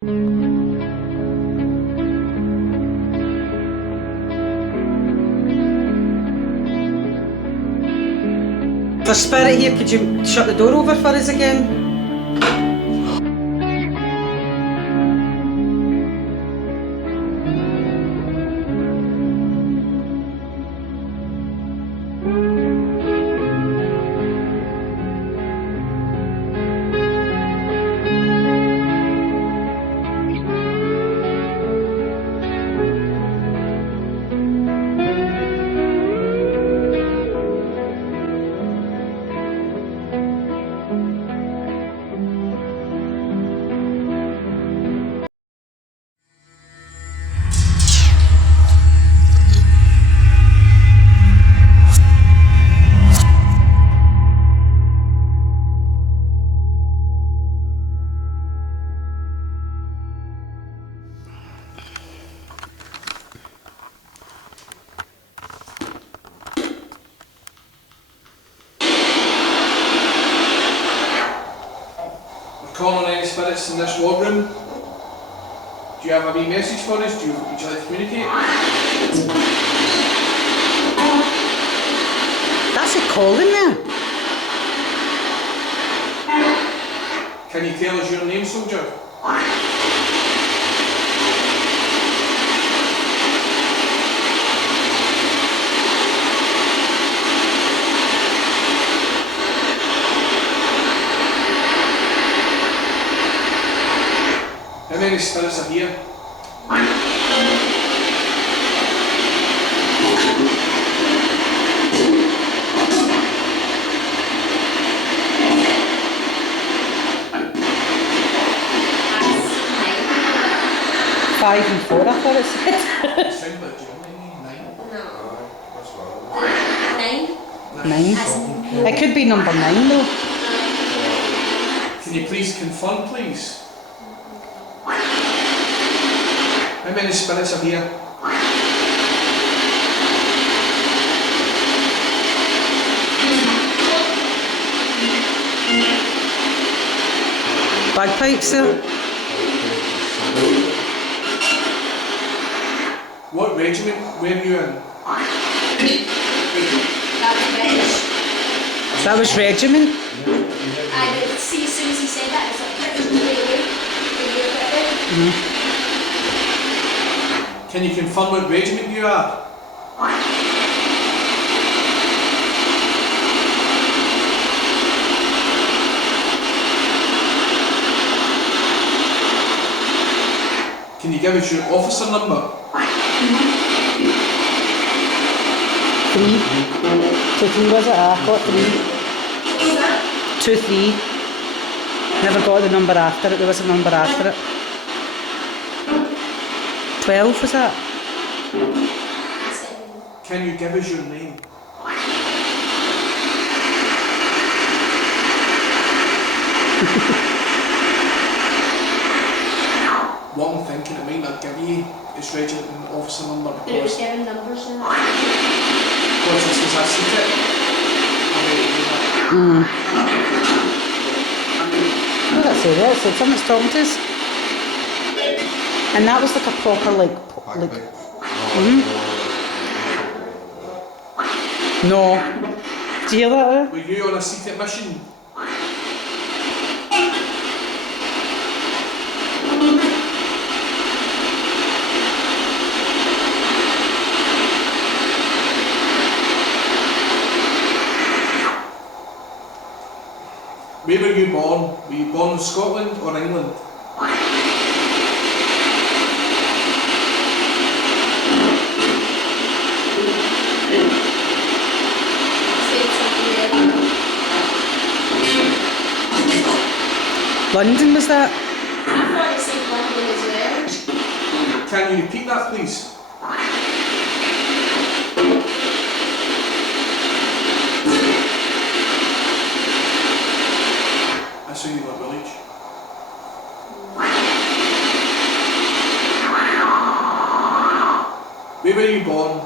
There's a spirit here, could you shut the door over for us again? Calling on any spirits in this war room. Do you have a wee message for us? Would you like to communicate? That's a calling there. Can you tell us your name, soldier? How many spirits are here? Five and four, I thought it said. It sounded like Germany. 9. No. 9. It could be number 9 though. Can you please confirm, please? How many spirits are here? Bagpipes there. What regiment were you in? That was regiment. I did see as soon as he said that, it's like pretty Can you confirm what regiment you are? Can you give us your officer number? 3. 2, 3 was it? I got 3. 2, 3. Never got the number after it, there was a number after it. 12 was that? Can you give us your name? What I'm thinking, it might not give you is regiment and officer number But it was because given numbers in it. this was a secret. Oh, that's it, yeah, it said someone's talking to us. And that was like a proper, like... No. Do you hear that? Were you on a secret mission? Where were you born? Were you born in Scotland or England? London was that? I thought it said London as well. Can you repeat that, please? I saw you in a village. Where were you born?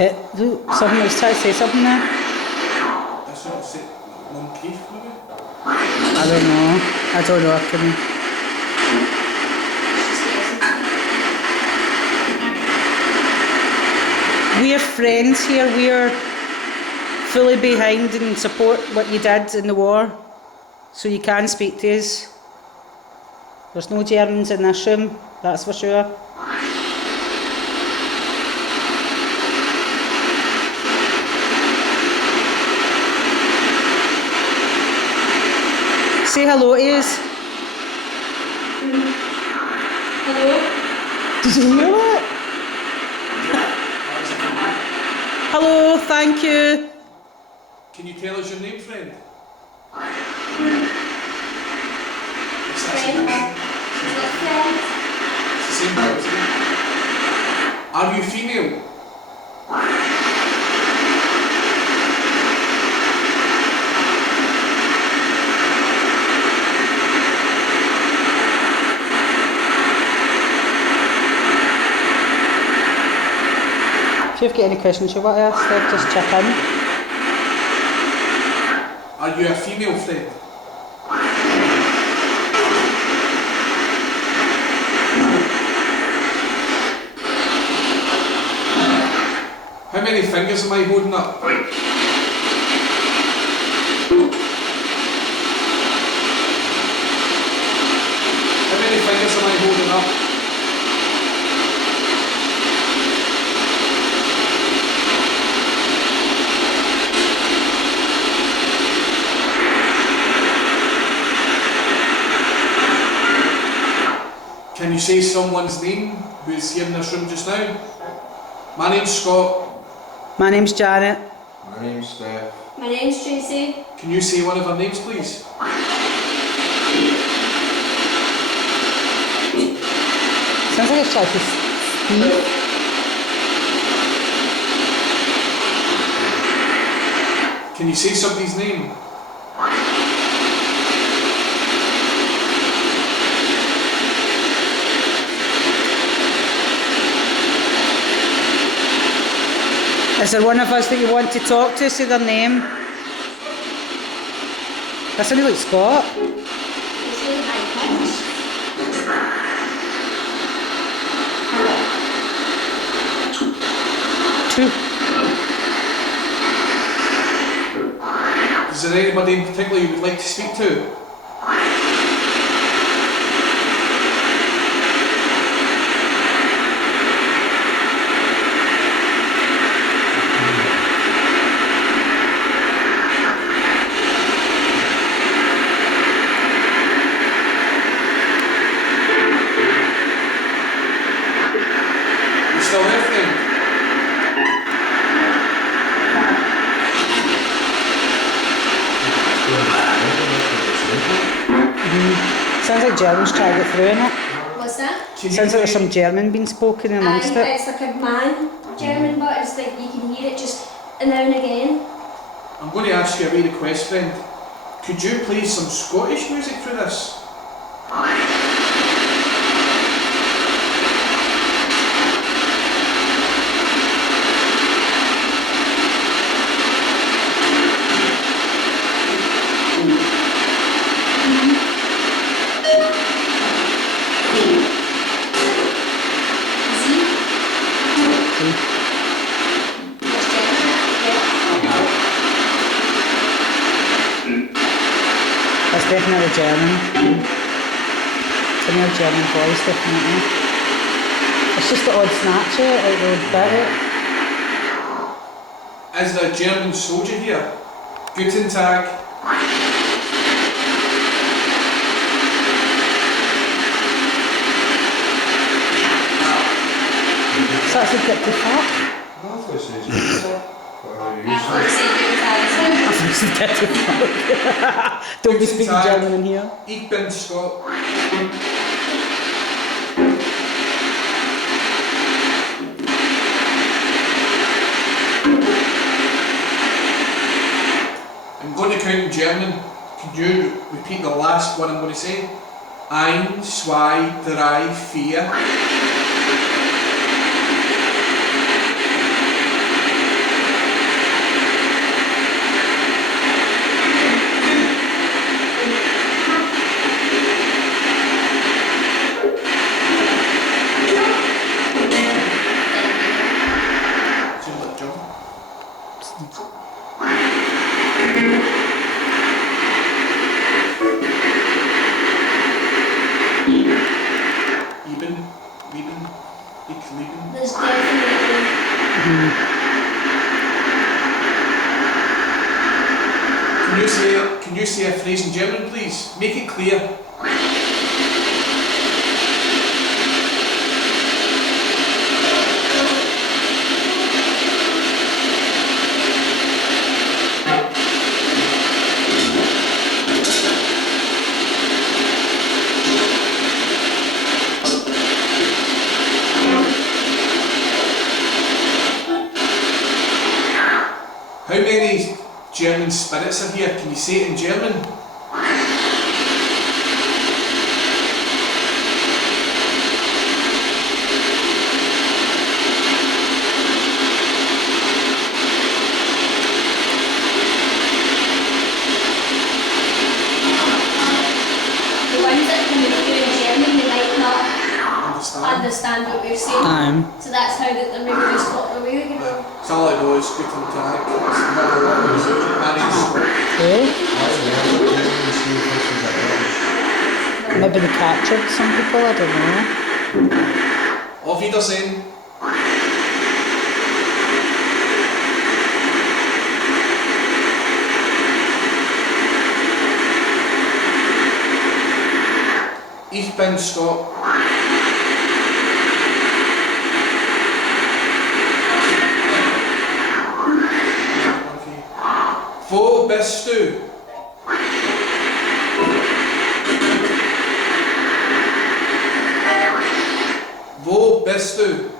Someone was trying to say something there. That's what I said. Moncrief, maybe? I don't know. I couldn't. We're friends here. We're fully behind and support what you did in the war. So you can speak to us. There's no Germans in this room, that's for sure. Say hello to us. Hello? Did you hear that? Hello, thank you. Can you tell us your name, friend? Friend? It's Is it friend? the same word, isn't it? Are you female? If you've got any questions you want to ask, then just chip in. Are you a female, friend? How many fingers am I holding up? How many fingers am I holding up? Can you say someone's name who's here in this room just now? My name's Scott. My name's Janet. My name's Steph. My name's Tracy. Can you say one of our names, please? Sounds like it's trying to Steve. Can you say somebody's name? Is there one of us that you want to talk to? Say their name. That sounded like Scott. It's really high pitch. Two. Is there anybody in particular you would like to speak to? You still there, friend? Sounds like German's trying to get through in it. What's that? Can you Sounds like there's play- some German being spoken amongst it. It's like a man German, but it's like you can hear it just now and again. I'm going to ask you a wee request, friend. Could you play some Scottish music for this? That's definitely German. It's a real German voice, definitely. It's just the odd snatch of it, like the odd bit. Is there a German soldier here? Guten Tag. So that's a bit too far. I thought it says pizza. I thought you said good times. That's a bit too far. Don't be speaking German in here. Ich bin Scott. I'm going to count in German. Could you repeat the last one I'm going to say? Ein, zwei, drei, vier. leaving. There's definitely. Can you say a phrase in German, please? Make it clear. How many German spirits are here? Can you say it in German? The ones that come through in German, they might not understand what we're saying. So that's how that they're maybe just talking away again. It's all I know is Guten Tag. Maybe they captured some people, I don't know. Auf Wiedersehen. Ich bin Scott. Wo bist du? Wo bist du?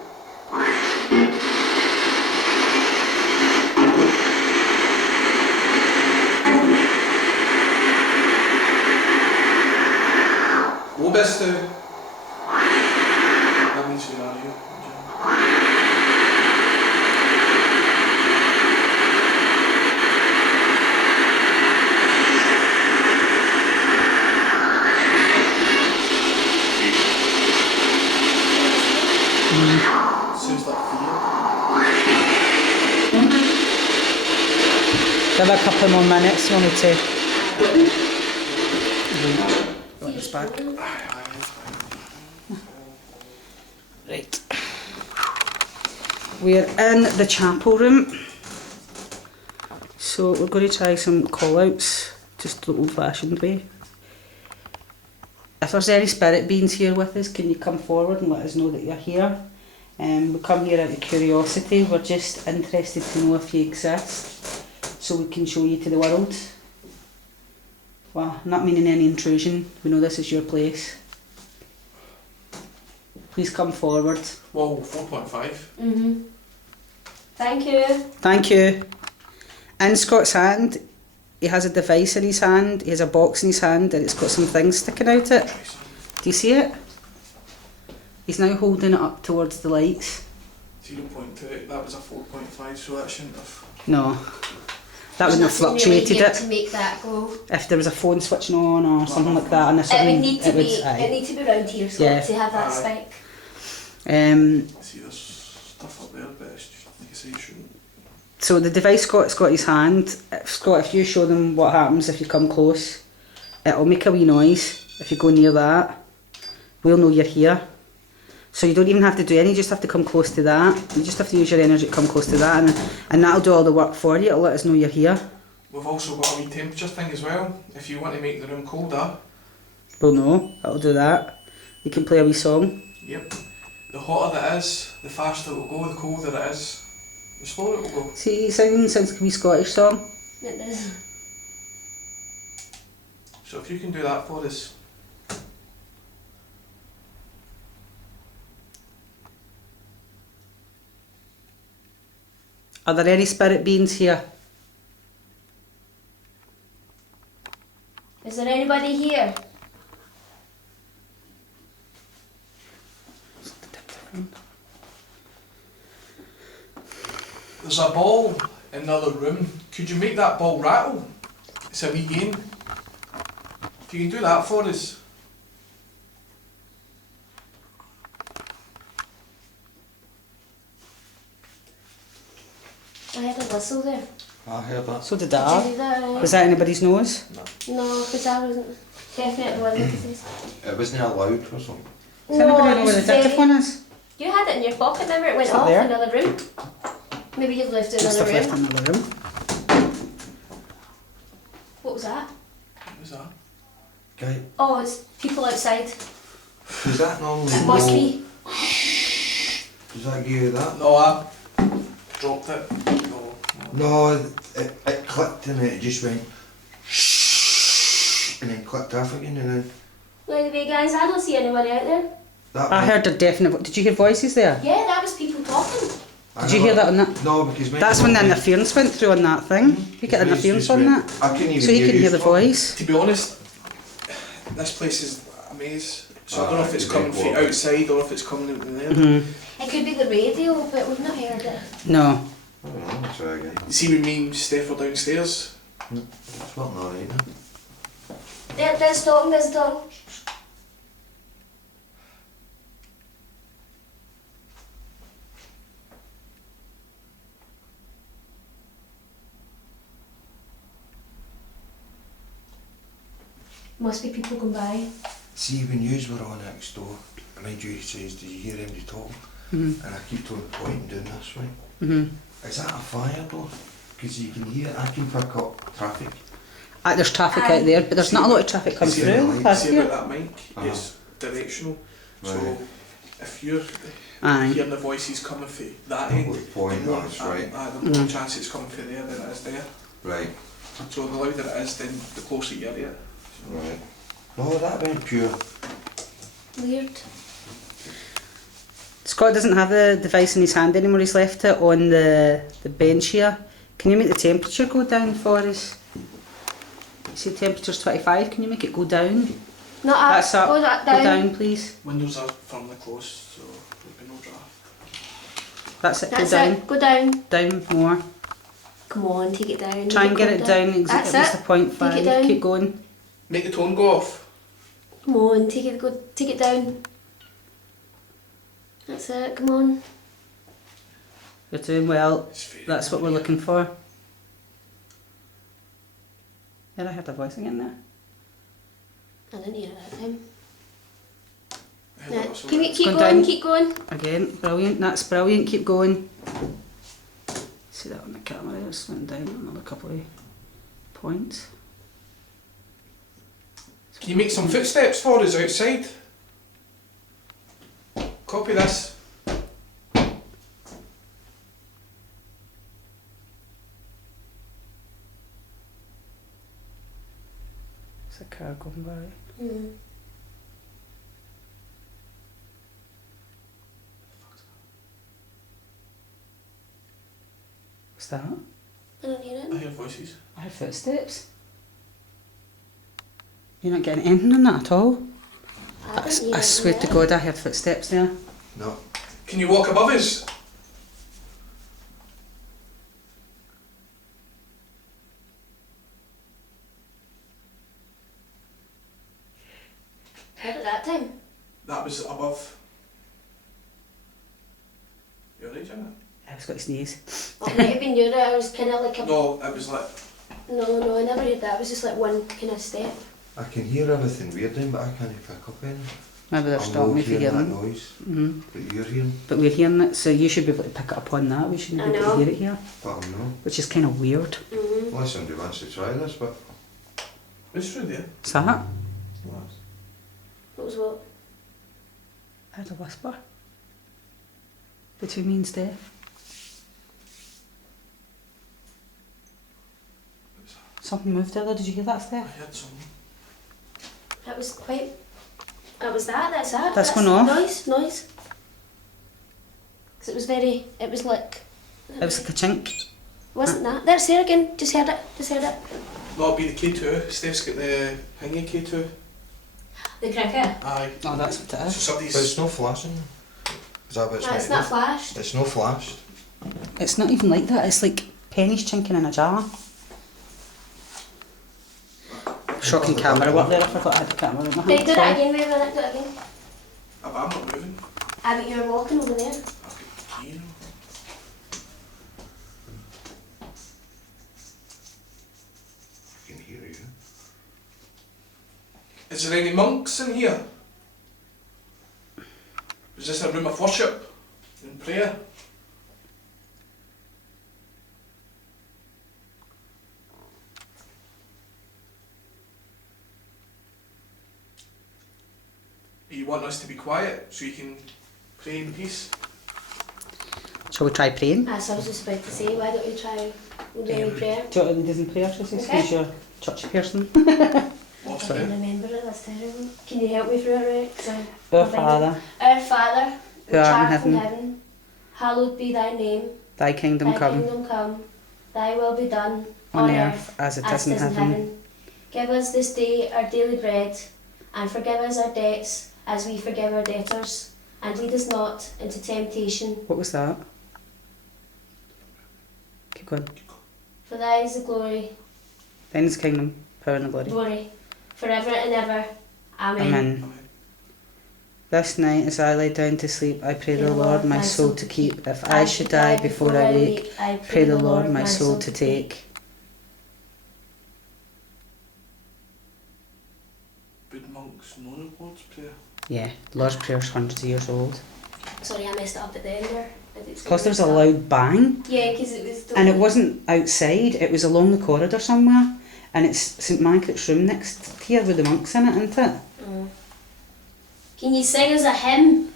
Wo bist du? That means where are you? Sounds like fear. Give a couple more minutes, we need to. Want this back? Right. We're in the chapel room. So we're going to try some call outs, just the old fashioned way. If there's any spirit beings here with us, can you come forward and let us know that you're here? We come here out of curiosity, we're just interested to know if you exist, so we can show you to the world. Well, not meaning any intrusion, we know this is your place. Please come forward. Whoa, 4.5. Thank you. Thank you. In Scott's hand, he has a device in his hand, he has a box in his hand and it's got some things sticking out it. Do you see it? He's now holding it up towards the lights. 0.2, that was a 4.5, so that shouldn't have. No, that wouldn't have There's nothing fluctuated really it. to make that go. If there was a phone switching on or something like that, and It would need to be. aye. It need to be round here, so Yeah. to have that Aye. spike. See, there's stuff up there, but it's just, like I say, you shouldn't. So the device Scott's got his hand. Scott, if you show them what happens if you come close, it'll make a wee noise. If you go near that, we'll know you're here. So you don't even have to do any, you just have to come close to that. You just have to use your energy to come close to that, and that'll do all the work for you. It'll let us know you're here. We've also got a wee temperature thing as well, if you want to make the room colder. We'll know, it'll do that. You can play a wee song. Yep. The hotter it is, the faster it will go, the colder it is, the slower it will go. See, he sounds like a wee Scottish song. It does. So if you can do that for us. Are there any spirit beings here? Is there anybody here? There's a ball in the other room. Could you make that ball rattle? It's a wee game. If you can do that for us. I heard a whistle there. I heard that. So did Did you I. do that? Was that anybody's nose? No, because I wasn't definitely one of the It wasn't allowed or something. Does anybody know it where was the dictaphone is? You had it in your pocket, remember? It went Is it off there? in another room. Maybe you've left it in Must another have left room. another room. What was that? What was that? Okay. Oh, it's people outside. Does that normally It must go- be. Does that give you that? No, I dropped it. No. No, it clicked and it just went and then clicked off again and then By the way, guys, I don't see anybody out there. that I went- heard a definite. Did you hear voices there? Yeah, that was people talking. I Did you know- hear that on that? No, because mine That's when the went- interference went through on that thing. You get Mine's interference just on went- that. I couldn't even So you couldn't hear the talking. voice. To be honest, this place is a maze. So I don't know if it's Ah, coming right, from well. outside or if it's coming in there. It could be the radio, but we've not heard it. No. I don't know, I'll try again. You see, with me and Steph were downstairs. It's not alright now. There's talking. Must be people going by. See, when yous were on next door, mind you, he says, did you hear anybody talking? And I keep on pointing down this way. Is that a fire door? Because you can hear, I can pick up traffic. There's traffic Aye. out there, but there's not a lot of traffic coming See, through. like, past See here. about that mic? It's directional. So Right. if you're Aye. hearing the voices coming from that end, Good point, the more- that's right. the more chance it's coming from there than it is there. Right, So the louder it is, then the closer you are to it. right. No, that went pure. Weird. Scott doesn't have the device in his hand anymore. He's left it on the bench here. Can you make the temperature go down for us? You see, temperature's 25. Can you make it go down? Not up. That's up. Go that Go down. down, please. Windows are firmly closed, so there'll be no draft. That's it. That's go down. it. Go down. Down more. Come on, take it down. Try and get it down That's at least a it. 0.5. Take it down. Keep going. Make the tone go off. Come on, take it down. That's it. Come on. You're doing well. It's very That's what we're looking for. Yeah, I heard a voice again there. I didn't hear it that time. I heard Yeah. that also. Can you keep Gone going? down. Keep going. Again, brilliant. That's brilliant. Keep going. See that on the camera? Just went down another couple of points. Can you make some footsteps for us outside? Copy this. There's a car going by. Mm. What's that? I don't hear I it. hear voices. I heard footsteps. You're not getting anything on that at all? I didn't hear I it swear to there. God, I heard footsteps there. No. Can you walk above us? Heard it that time. That was above. You're right, Janet? I was going to sneeze. It might have been you that I was kind of like a... No, it was like. No, I never heard that. It was just like one kind of step. I can hear everything we're doing, but I can't pick up anything. Maybe they're I'm stopping not me from hearing that hearing. noise Mm-hmm. that you're hearing, But we're hearing it, so you should be able to pick it up on that. We shouldn't be I able to know. hear it here, but I'm not. which is kind of weird. Mm-hmm. Unless somebody wants to try this, but It's through there. Is that? What was what? I heard a whisper between me and Steph. Something moved there. Did you hear that, I Steph? heard something. That was quite... That was that, that's it. That's going off. Noise. Because it was very... It was like... It was like a chink. Wasn't that? There's there again. Just heard it. That'll be the K2. Steph's got the hingy K2. The cricket. Aye. Oh, that's what it So is. but somebody's. it's no flashing. Is that what it's No, it's meant not to flashed. be? It's no flashed. It's not even like that. It's like pennies chinking in a jar. Shocking camera work there. I forgot I had the camera in my hand. Right, do Sorry. that again, wait a minute, do it again. I'm not moving. But you were walking over there. I've got the key. I can hear you. Is there any monks in here? Was this a room of worship and prayer? You want us to be quiet so you can pray in peace? Shall we try praying? As I was just about to say, why don't we try doing prayer? Do you want to lead us in prayer, Tracy? Okay. Since you're a churchy person. What's I it? can't remember it, that's terrible. Can you help me through it, right? 'Cause Our Father, Our Father, who which art in art in heaven, heaven, hallowed be thy name. thy kingdom Thy come, kingdom come, thy will be done on earth as it is in heaven. Give us this day our daily bread, and forgive us our debts as we forgive our debtors. And lead us not into temptation, What was that? Keep going. for thine is the glory, Thine is the kingdom, power and the glory. forever and ever. Amen. Amen. This night as I lay down to sleep, I pray the Lord my soul to keep. If I should die before I wake, I pray the Lord my soul to take. Would monks know the Lord's Prayer? Yeah, the Lord's Prayer's hundreds of years old. Sorry, I messed it up at the end there. Because there was a loud bang, Yeah, because it was... and it wasn't outside, it was along the corridor somewhere, and it's St Margaret's room next here with the monks in it, isn't it? Mm. Can you sing us a hymn?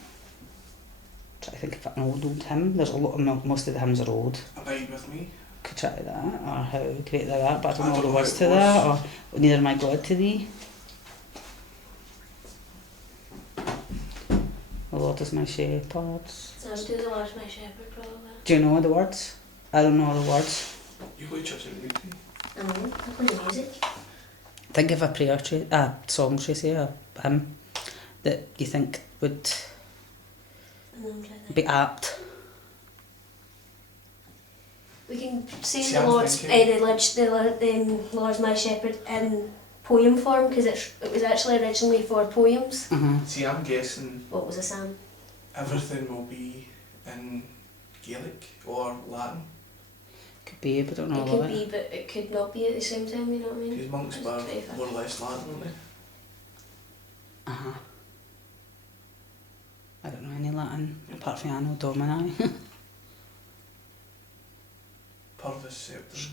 Try to think of an old hymn. There's a lot of most of the hymns are old. Abide with me. Could try that, or how great thou art, but I don't know I all the don't words know to how it that, was. or neither am I God to thee. The Lord is my shepherd. So do the Lord my shepherd, probably. Do you know the words? I don't know all the words. You go to church every week, do you? I play the music. Think of a prayer, song, Tracy, a hymn that you think would And then try that. be apt. We can say See, the I'm Lord's, thinking- the Lord's my shepherd in poem form because it was actually originally for poems. See, I'm guessing What was a psalm? everything will be in Gaelic or Latin. Could be, but I don't know It all could of be, it. but it could not be at the same time. You know what I mean? Because monks It's were 25. more or less Latin, weren't they? I don't know any Latin, apart from Anno Domini. Parvis Septum.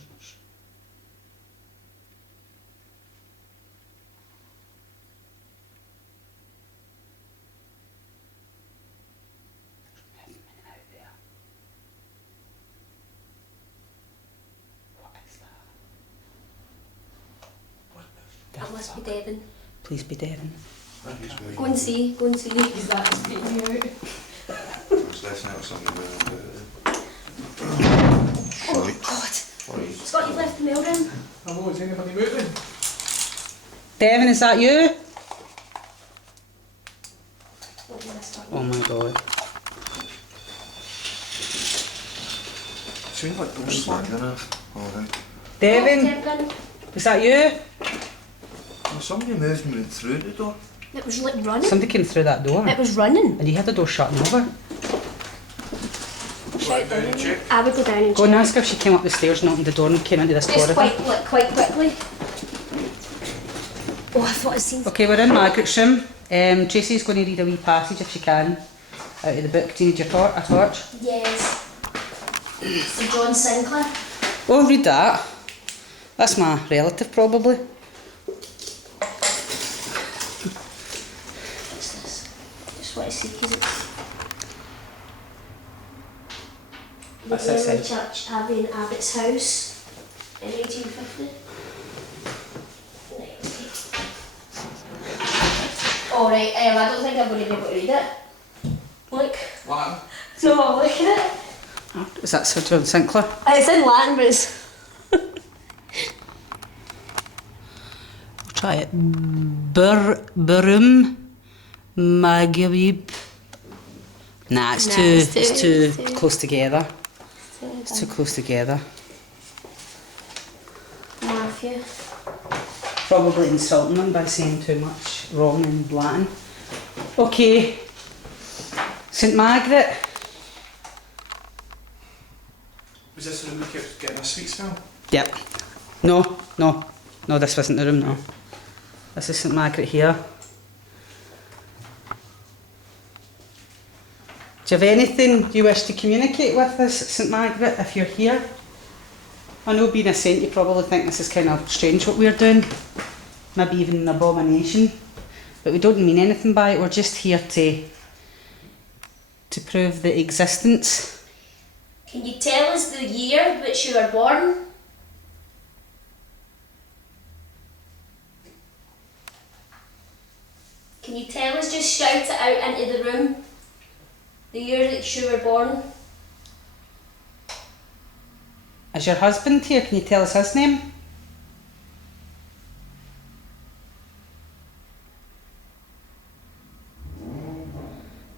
That must be Devon. Please be Devon. Go and see, because that is freaking me out. I was listening to something about it. Oh God! Sorry. Scott, you've left the mail room. Hello, is anybody moving? Devon, is that you? What did I start Oh my god. Sounds like door Just slam. like that. Alright. Devon, Devon. is that you? Well, somebody moved me through the door. It was like running. Somebody came through that door. It was running. And you had the door shut and over. Right down and check. I would go down and Go and check. ask her if she came up the stairs and opened the door and came into this Just corridor. quite quickly. Oh, I thought I'd seen. Okay, we're in Margaret's room. Tracy's going to read a wee passage if she can out of the book. Do you need your a torch? Yes. So John Sinclair. Oh, read that. That's my relative probably. What's this? Just want to see because it's What's the that early say? church abbey in Abbot's house in 1850. Alright, I don't think I'm going to be able to read it. Look. Latin. No, look at it. Is that Sir John Sinclair? It's in Latin, but it's... Try it. Burum Magabib. Nah, it's Nah, too it's too- close together. It's too close together. Mafia. Probably insulting them by saying too much wrong in Latin. Okay. St Margaret. Was this the room we kept getting a sweet smell? Yep. No, this wasn't the room, no. This is St Margaret here. Do you have anything you wish to communicate with us, St Margaret, if you're here? I know being a saint you probably think this is kind of strange what we're doing, maybe even an abomination, but we don't mean anything by it, we're just here to prove the existence. Can you tell us the year which you were born? Can you tell us, just shout it out into the room, the year that you were born? Is your husband here? Can you tell us his name?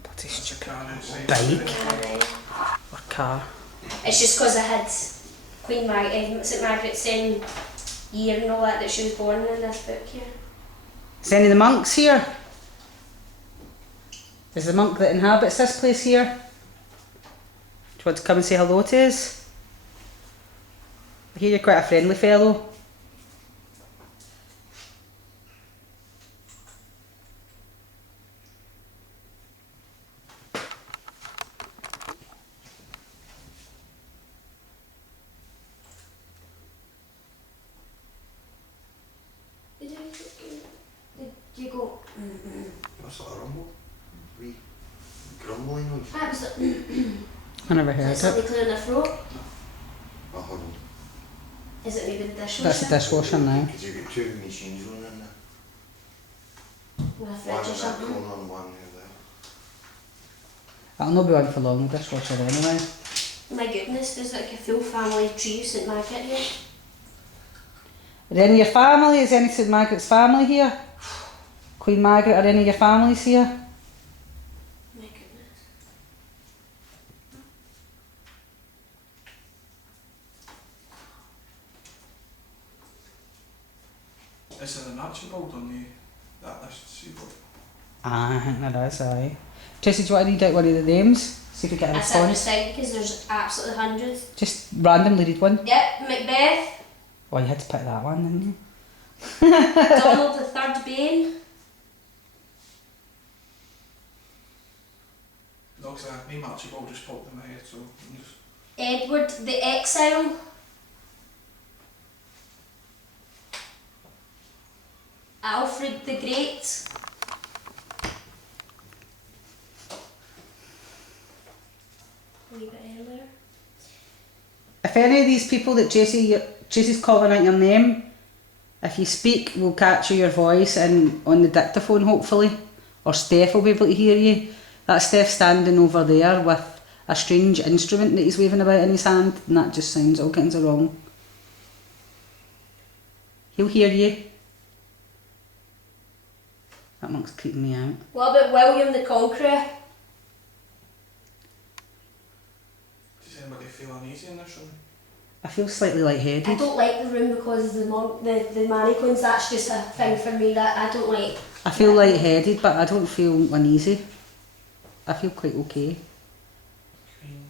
Bloody stupid bike or car. It's just because I had St Margaret's year and all that she was born in this book here. Is any of the monks here? Is the monk that inhabits this place here? Do you want to come and say hello to us? I hear you're quite a friendly fellow. Did you go? What's that, a rumble? Wee grumbling noise? That was I never heard somebody it. clearing their throat. Oh, hold on. Is it maybe the dishwasher? That's the dishwasher now. Because you've got two machines running in there. With a One fridge or in that something. corner and one over there. I'll not be on for long, the dishwasher anyway. My goodness, there's like a full family tree of St Margaret here. Are any of your family? Is any St Margaret's family here? Queen Margaret, are any of your families here? My goodness. Is there an Archibald on that list? See what? I think there is, aye. Tracy, do you want to read out one of the names? See if we get a I sat response. beside because there's absolutely hundreds. Just randomly read one. Yep, Macbeth, Oh, you had to pick that one, didn't you? Donald the Third Bane, No, because name Archibald just popped in my head, so I'm just... Edward the Exile, Alfred the Great, a wee bit earlier. If any of these people that Tracy's calling out your name, if you speak, we'll capture your voice and on the dictaphone hopefully, or Steph will be able to hear you. That's Steph standing over there with a strange instrument that he's waving about in his hand, and that just sounds all kinds of wrong. He'll hear you. That monk's creeping me out. What about William the Conqueror? Does anybody feel uneasy in this room? I feel slightly I lightheaded. don't like the room because the mannequins, that's just a thing for me that I don't like. I feel lightheaded, but I don't feel uneasy. I feel quite okay. Queen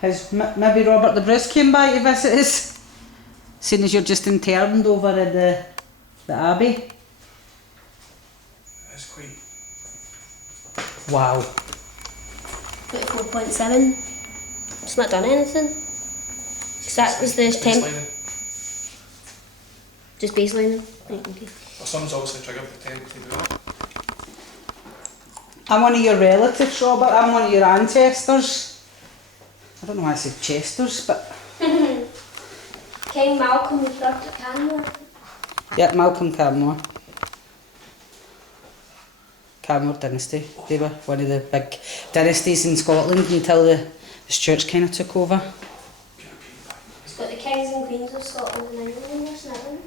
Has maybe Robert the Bruce came by to visit us? Seeing as you're just interned over at the Abbey. It's quite... Wow. 24.7. It's not done anything. Because that was the temp. Baselining. Just baselining. Right, okay. Well, someone's obviously triggered the temp to do that. I'm one of your relatives, Robert. I'm one of your ancestors. I don't know why I said Chesters, but... King Malcolm III at Canmore. Yeah, Malcolm Canmore. Canmore dynasty. They were one of the big dynasties in Scotland until the Stuarts kind of took over. It's got the kings and queens of Scotland and England, isn't it?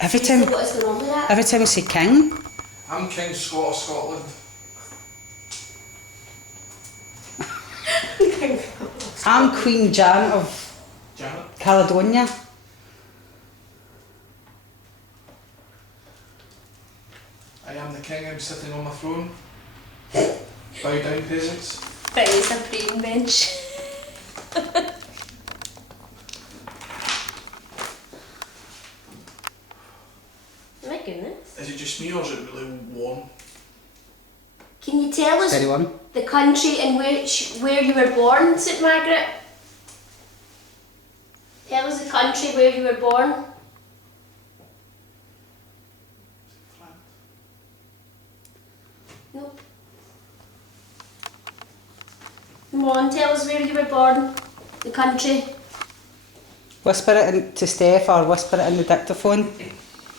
Every Do you know time, what is going on with that? every time I say king, I'm King Scott of Scotland. I'm Queen Jan of Janet. Caledonia. I am the king, I'm sitting on my throne. Bow down, peasants. Right, it's a praying bench. Is it just me or is it really warm? Can you tell us Very warm. the country in where you were born, St Margaret? Tell us the country where you were born. Nope. Come on, tell us where you were born. The country. Whisper it in to Steph or whisper it in the dictaphone.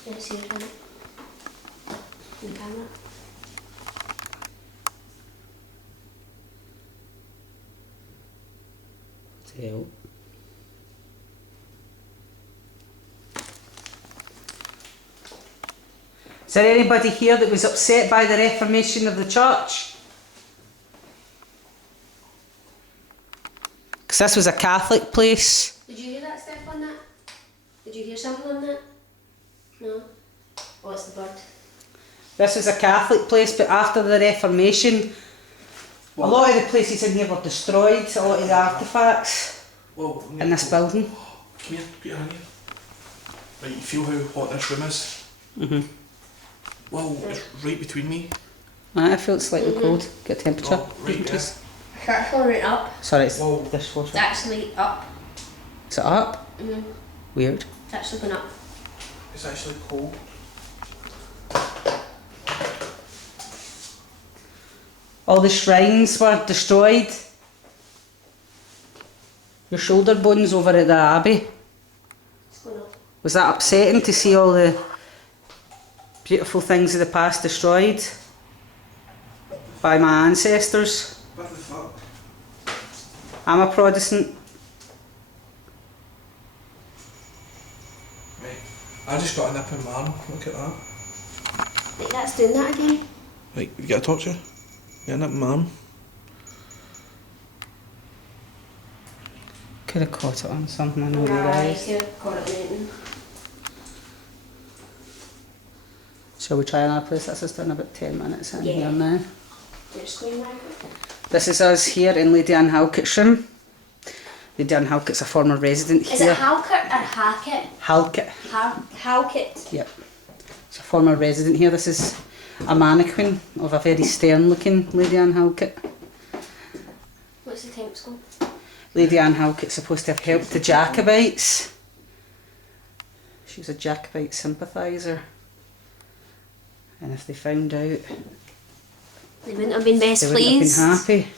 Let's hear it. In the camera. Tell. Is there anybody here that was upset by the reformation of the church? Because this was a Catholic place. Did you hear that, Steph, on that? Did you hear something on that? No? Oh, it's the bird. This was a Catholic place, but after the Reformation, a lot of the places in here were destroyed, a lot of the artefacts Well, in this building. Come here, put your hand here. Right, you feel how hot this room is? Well, it's right between me. I feel it's slightly cold. Get temperature. Oh, right there. It's actually right up. Sorry, it's Whoa. dishwasher. It's actually up. Is it up? Weird. It's actually going up. It's actually cold. All the shrines were destroyed. Your shoulder bones over at the Abbey. It's going up. Was that upsetting to see all the beautiful things of the past destroyed by my ancestors? What the fuck? I'm a Protestant. Right, I just got a nip in my arm. Look at that. Like that's doing that again. Right, you get a torture? Get a nip in my arm. Could have caught it on something, I know realised. Right, got it in. Shall we try another place? This has done about 10 minutes in Yeah. here now. There's Queen Margaret. This is us here in Lady Anne Halkett's room. Lady Anne Halkett's a former resident Is here. it Halkett or Hackett? Halkett. Halkett. Yep. It's a former resident here. This is a mannequin of a very stern looking Lady Anne Halkett. What's the temp score? Lady Anne Halkett's supposed to have helped the Jacobites. She was a Jacobite sympathiser. And if they found out, They wouldn't have been best they wouldn't pleased. have been happy.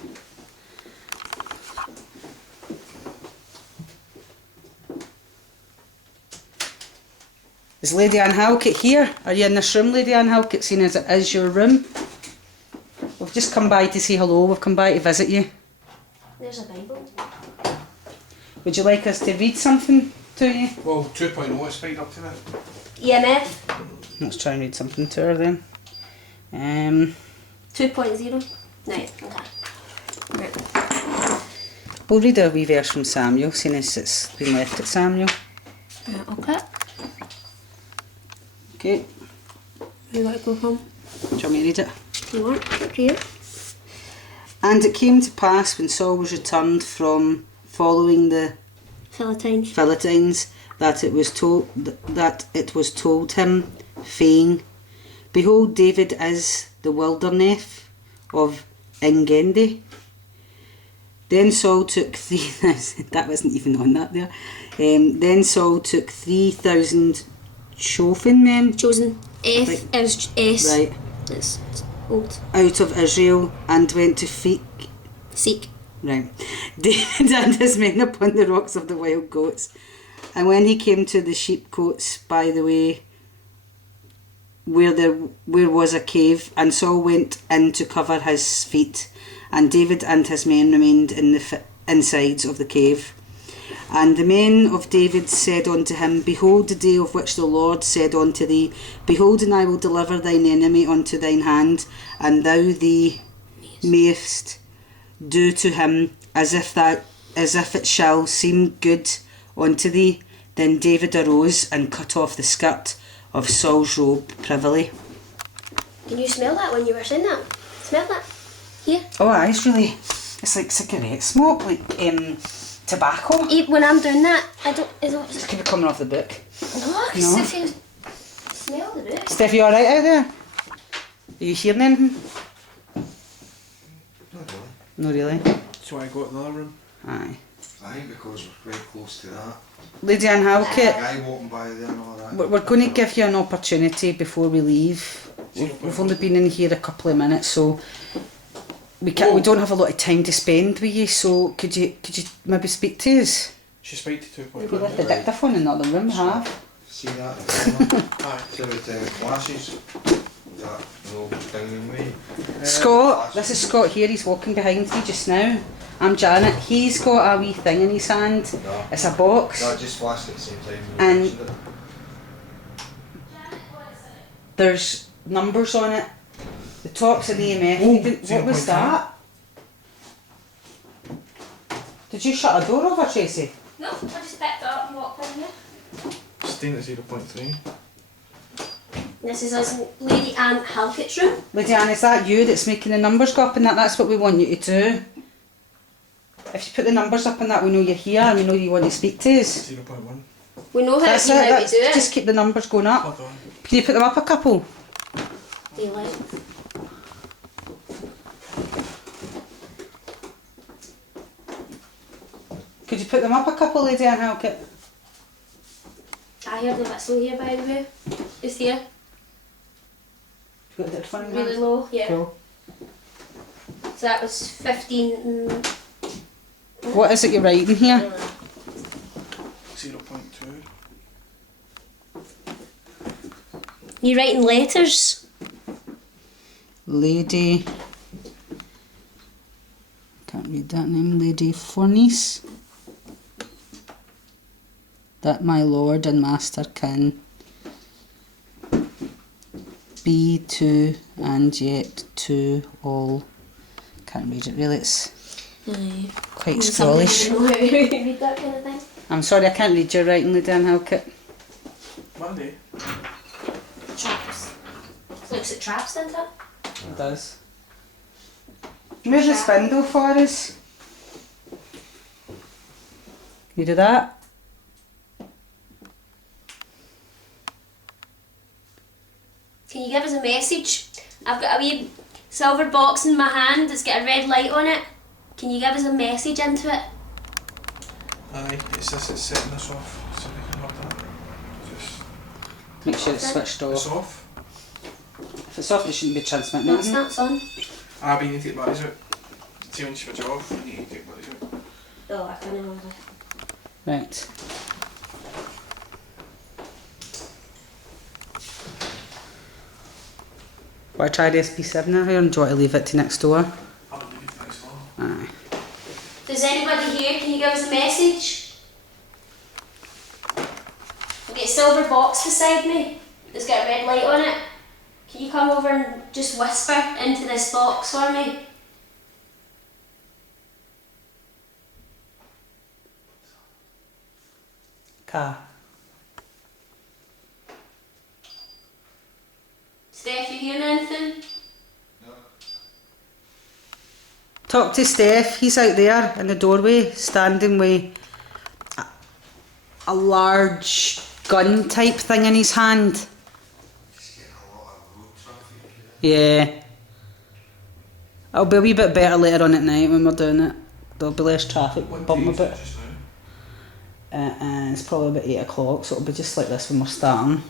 Is Lady Anne Halkett here? Are you in this room, Lady Anne Halkett, seeing as it is your room? We've just come by to say hello, we've come by to visit you. There's a Bible. Would you like us to read something to you? Well, 2.0 is right up to that. EMF Let's try and read something to her then. 2.0. Right, okay. Right. We'll read a wee verse from Samuel, seeing as it's been left at Samuel. Okay. Okay, You want to go home? do you want me to read it? You want? Here. And it came to pass when Saul was returned from following the Philistines. Philistines that it was told him, saying, Behold, David is the wilderness of Engedi. Then Saul took 3,000. That wasn't even on that there. Then Saul took 3,000 chosen men. Chosen. F Right. is S. Right. It's old. Out of Israel and went to Seek. Right. David and his men upon the rocks of the wild goats. And when he came to the sheepcotes by the way, where was a cave, and Saul went in to cover his feet, and David and his men remained in the insides of the cave. And the men of David said unto him, Behold, the day of which the Lord said unto thee, Behold, and I will deliver thine enemy unto thine hand, and thou thee mayest do to him as if it shall seem good unto thee. Then David arose and cut off the skirt of Saul's robe privily. Can you smell that when you were saying that? Smell that? Here. Oh, aye, it's like cigarette smoke, like tobacco. When I'm doing that, I don't. It could be coming off the book. No, because No. if you smell the book. Steph, you alright out there? Are you hearing anything? Not really. No, really? So I go to the other room. Aye. I think because we're quite close to that. Lady Anne The Halkett, guy walking by there and all that. we're going to give you an opportunity before we leave. We've only been in here a couple of minutes, so we don't have a lot of time to spend with you. So could you maybe speak to us? She spoke to 2.1. We left the dictaphone in the other room. We have. See that? Aye. See with glasses. That no thing in me. Scott, this is Scott here. He's walking behind me just now. I'm Janet. He's got a wee thing in his hand. No. It's a box. No, it just flashed at the same time. And- Mentioned it. There's numbers on it. The top's an EMF. Oh, What was 0.10. that? Did you shut a door over, Tracy? No, I just picked it up and walked in here. Staying at 0.3. This is us in Lady Anne Halkett's room. Lady Anne, is that you that's making the numbers go up and that? That's what we want you to do. If you put the numbers up and that, we know you're here and we know you want to speak to us. 0.1. We know how, That's how it. to do it. Just keep the numbers going up. Hold on. Can you put them up a couple? Daylight. Could you put them up a couple, Lady Anne Halkett? I heard the whistle here, by the way. Just here. You got that funny Really low. Yeah. Cool. So that was 15. What is it you're writing here? 0.2. You writing letters? Lady. Can't read that name. Lady Fornice. That my lord and master can be to and yet to all. Can't read it really. It's quite scrollish. Know how to read that kind of thing. I'm sorry, I can't read your writing, Lady Anne Halkett. Monday. Traps. Looks at traps, doesn't it? It does. Move the spindle for us. You do that? Can you give us a message? I've got a wee silver box in my hand that's got a red light on it. Can you give us a message into it? Aye, it's this, it's setting this off so we can have that. Just, Make sure it's switched it's off. off. If it's off, it shouldn't be transmitting. No, it's not, it's on. Ah, but you need to take the batteries out. See when you switch it off, you need to take the batteries out. Oh, I can't remember. Right. Well, I tried SP7 now here, and do you want to leave it to next door? I don't leave it next door. Aye. Does anybody here, can you give us a message? I've got a silver box beside me that's got a red light on it. Can you come over and just whisper into this box for me? Car. Steph, you hearing anything? Talk to Steph, he's out there in the doorway, standing with a large gun type thing in his hand. Just getting a lot of road traffic. Yeah. It'll be a wee bit better later on at night when we're doing it. There'll be less traffic, What bump a day is bit. it just now? And it's probably about 8 o'clock, so it'll be just like this when we're starting.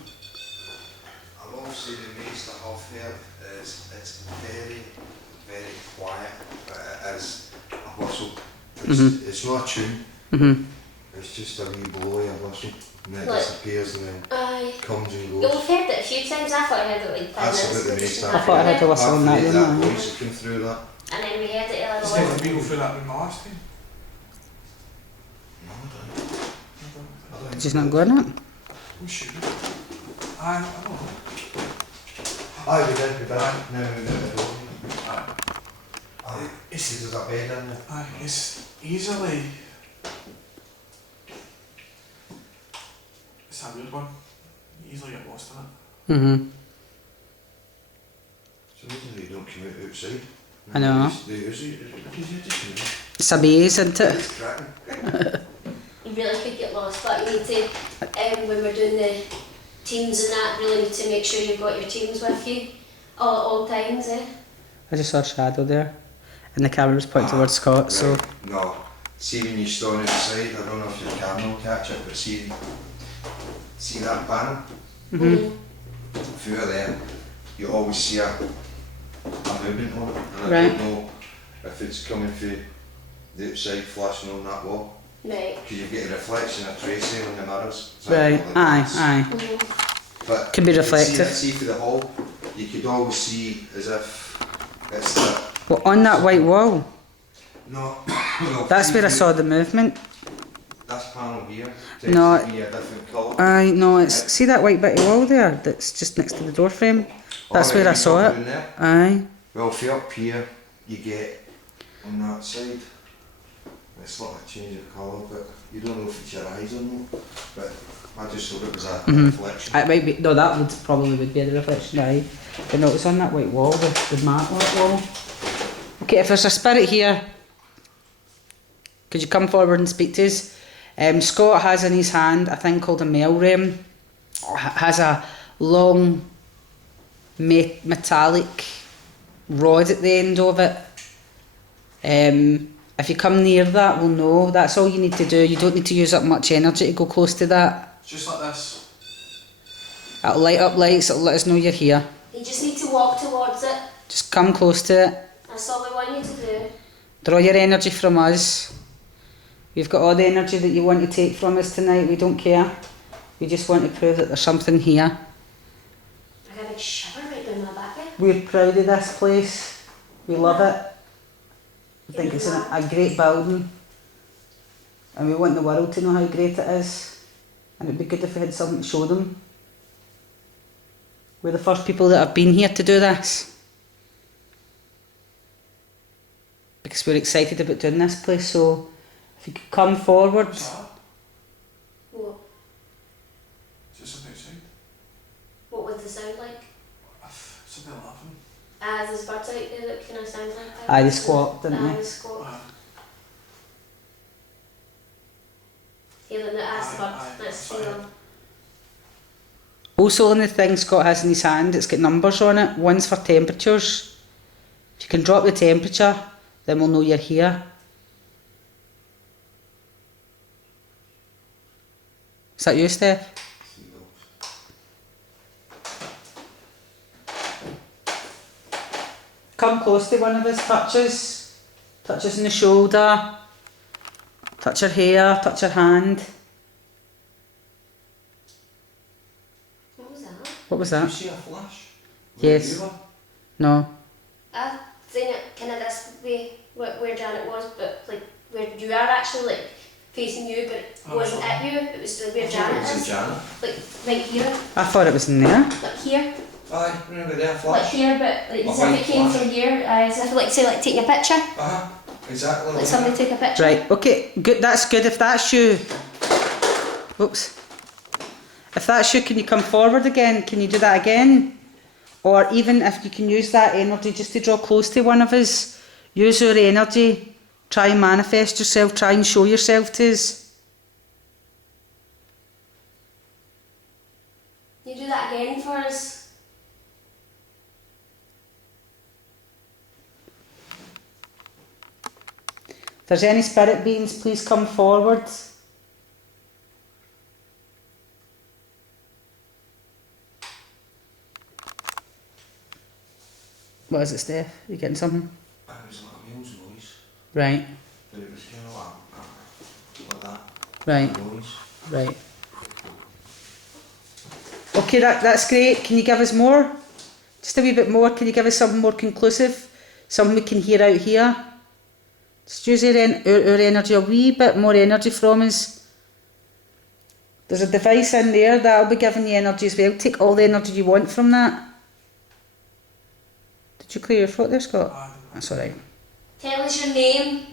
I will say the most I have heard is it's very, very quiet, but it is a whistle. It's not a tune, it's just a wee blowy a whistle, and then it Like- disappears and then Aye. comes and You've goes. heard it a few times. I thought I heard it like 5 That's minutes about the ago, just most now. I thought I heard a whistle in that Apart from room. that aye. voice that came through that. And then we heard it earlier Steph, on. did we go through that room the last time? No, I don't. I don't Just not going up. We should. Aye, I don't know. Aye, we did. Now we got the door. Aye. Aye, there's a bed in there. Aye, it's easily. It's a weird one. You easily get lost in it. So maybe they don't come out outside. I know. They usually, because you just, It's a maze, isn't it? it's cracking. You really could get lost, but you need to, when we're doing the teams and that really need to make sure you've got your teams with you all times, eh? I just saw a shadow there, and the camera was pointing towards Scott. So Right. No. See when you stand outside, I don't know if your camera will catch it, but see that panel? Through there, you always see a movement on it, and I don't know if it's coming through the outside flashing on that wall. Right. Because you get a reflection of Tracy on the mirrors. right, aye. But Can be you reflective. see through the hall, you could always see as if it's the... Well, on that white wall, No, well, that's where I see saw the movement. this panel here No. tends to be a different colour. Aye, no, it's see that white bit of wall there that's just next to the door frame. That's where I saw it. Aye. Well, if you're up here, you get on that side. It's like a change of colour, but you don't know if it's your eyes or not. But I just thought it was a reflection. It might be. No, that would probably be the reflection. Aye. But no, it's on that white wall, the mat on that wall. Okay, if there's a spirit here, could you come forward and speak to us? Scott has in his hand a thing called a mail rim. Has a long metallic rod at the end of it. If you come near that, we'll know. That's all you need to do. You don't need to use up much energy to go close to that. Just like this. It'll light up lights, it'll let us know you're here. You just need to walk towards it. Just come close to it. That's all we want you to do. Draw your energy from us. We've got all the energy that you want to take from us tonight, we don't care. We just want to prove that there's something here. I got a big shiver right down my back, eh? We're proud of this place. We love it. I think it's a great building. And we want the world to know how great it is. And it'd be good if we had something to show them. We're the first people that have been here to do this. Because we're excited about doing this place, so if you could come forward. What's that? What? Is it something outside? What would the sound like? Something laughing. There's birds out there that kind of sound like that. Aye, they squawked, didn't they? Aye, they squawked. Hear them, that's the bird. Let's see them. Also on the thing Scott has in his hand, it's got numbers on it. One's for temperatures. If you can drop the temperature, then we'll know you're here. Is that you, Steph? Come close to one of us, touch us. Touch us on the shoulder. Touch her hair, touch her hand. What was that? What was Did you that? see a flash? Yes. No. I've seen it kind of this way, where Janet was, but like where you are actually like facing you, but it wasn't at you, it was where Janet It's is. a Janet. Like right here, I thought it was in there. like here, Aye, remember that like flash? here, but like, as A if it came flash. from here, as if like say like taking a picture, Exactly. like somebody took a picture. Right, okay, good. That's good. If that's you, whoops. If that's you, can you come forward again? Can you do that again? Or even if you can use that energy just to draw close to one of us, use our energy, try and manifest yourself, try and show yourself to us. You do that again for us. If there's any spirit beings, please come forward. What is it, Steph? You getting something? It was like a wheel's noise, Right, but it was kind of like that. right, Noise. right. Okay, that's great. Can you give us more? Just a wee bit more. Can you give us something more conclusive? Something we can hear out here? Just use our energy, a wee bit more energy from us. There's a device in there that'll be giving you energy as well. Take all the energy you want from that. Did you clear your throat there, Scott? That's alright. Tell us your name.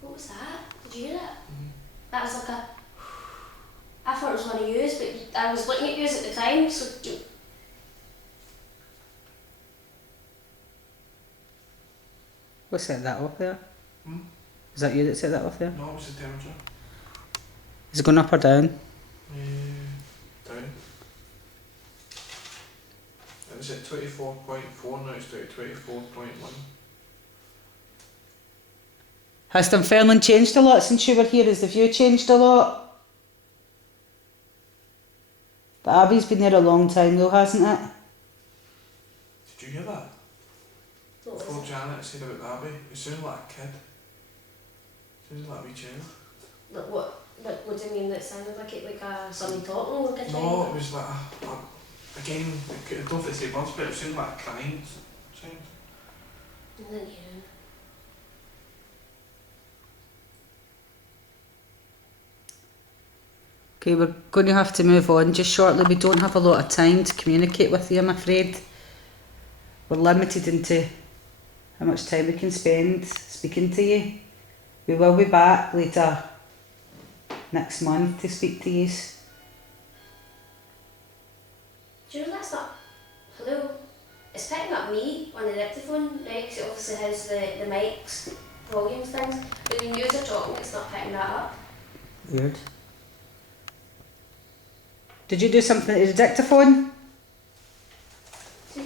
What was that? Did you hear that? That was like a... I thought it was one of yours, but I I was looking at you at the time, so What set that off there? Hmm? Is that you that set that off there? No, it was the temperature. Is it going up or down? Down. It was at 24.4, now it's down at 24.1. Has Dunfermline changed a lot since you were here? Has the view changed a lot? The Abbey's been there a long time though, hasn't it? Did you hear that? Before Janet said about the Abbey, it sounded like a kid. It sounded like a wee child. Like what do you mean that sounded like it, like somebody talking like a child? No, it was like again, I don't know if it's the words, but it sounded like a crying sound. I didn't hear him. Okay, we're going to have to move on just shortly. We don't have a lot of time to communicate with you, I'm afraid. We're limited into how much time we can spend speaking to you. We will be back later next month to speak to you. Do you know that's not... Hello? It's picking up me on the dictaphone, right? Because it obviously has the mic's volumes things. But when you're talking, it's not picking that up. Weird. Did you do something to the dictaphone?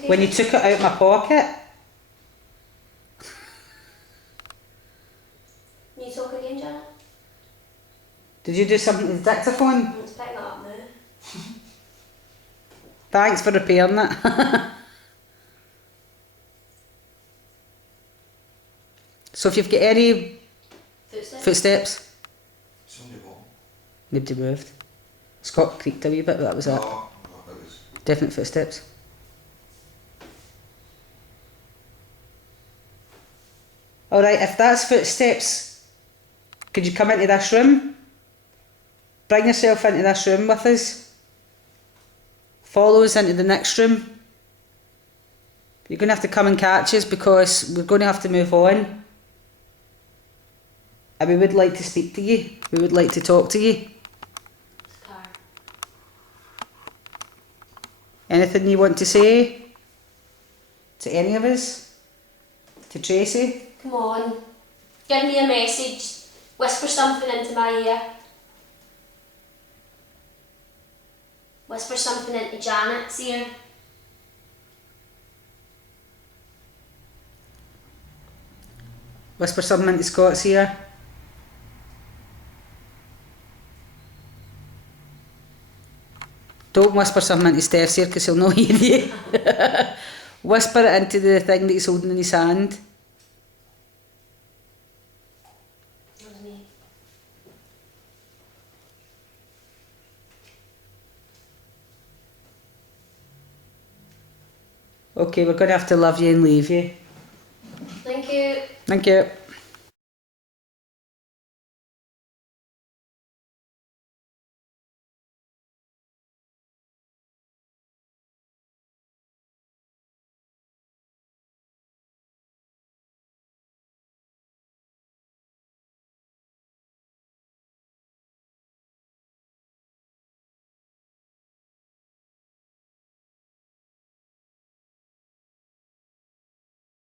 When you took it out of my pocket? Can you talk again, Janet? Did you do something to the dictaphone? It's picking that up now. Thanks for repairing it. So if you've got any footsteps, Somebody walked. nobody moved. Scott creaked a wee bit, but that was it. No, it was. Definite footsteps. Alright, if that's footsteps, could you come into this room? Bring yourself into this room with us. Follow us into the next room. You're going to have to come and catch us because we're going to have to move on. And we would like to speak to you. We would like to talk to you. Car. Anything you want to say to any of us? To Tracy? Come on. Give me a message. Whisper something into my ear. Whisper something into Janet's ear. Whisper something into Scott's ear. Don't whisper something into Steph's ear because he'll not hear you. Whisper it into the thing that he's holding in his hand. That was me. Okay, we're going to have to love you and leave you. Thank you. Thank you.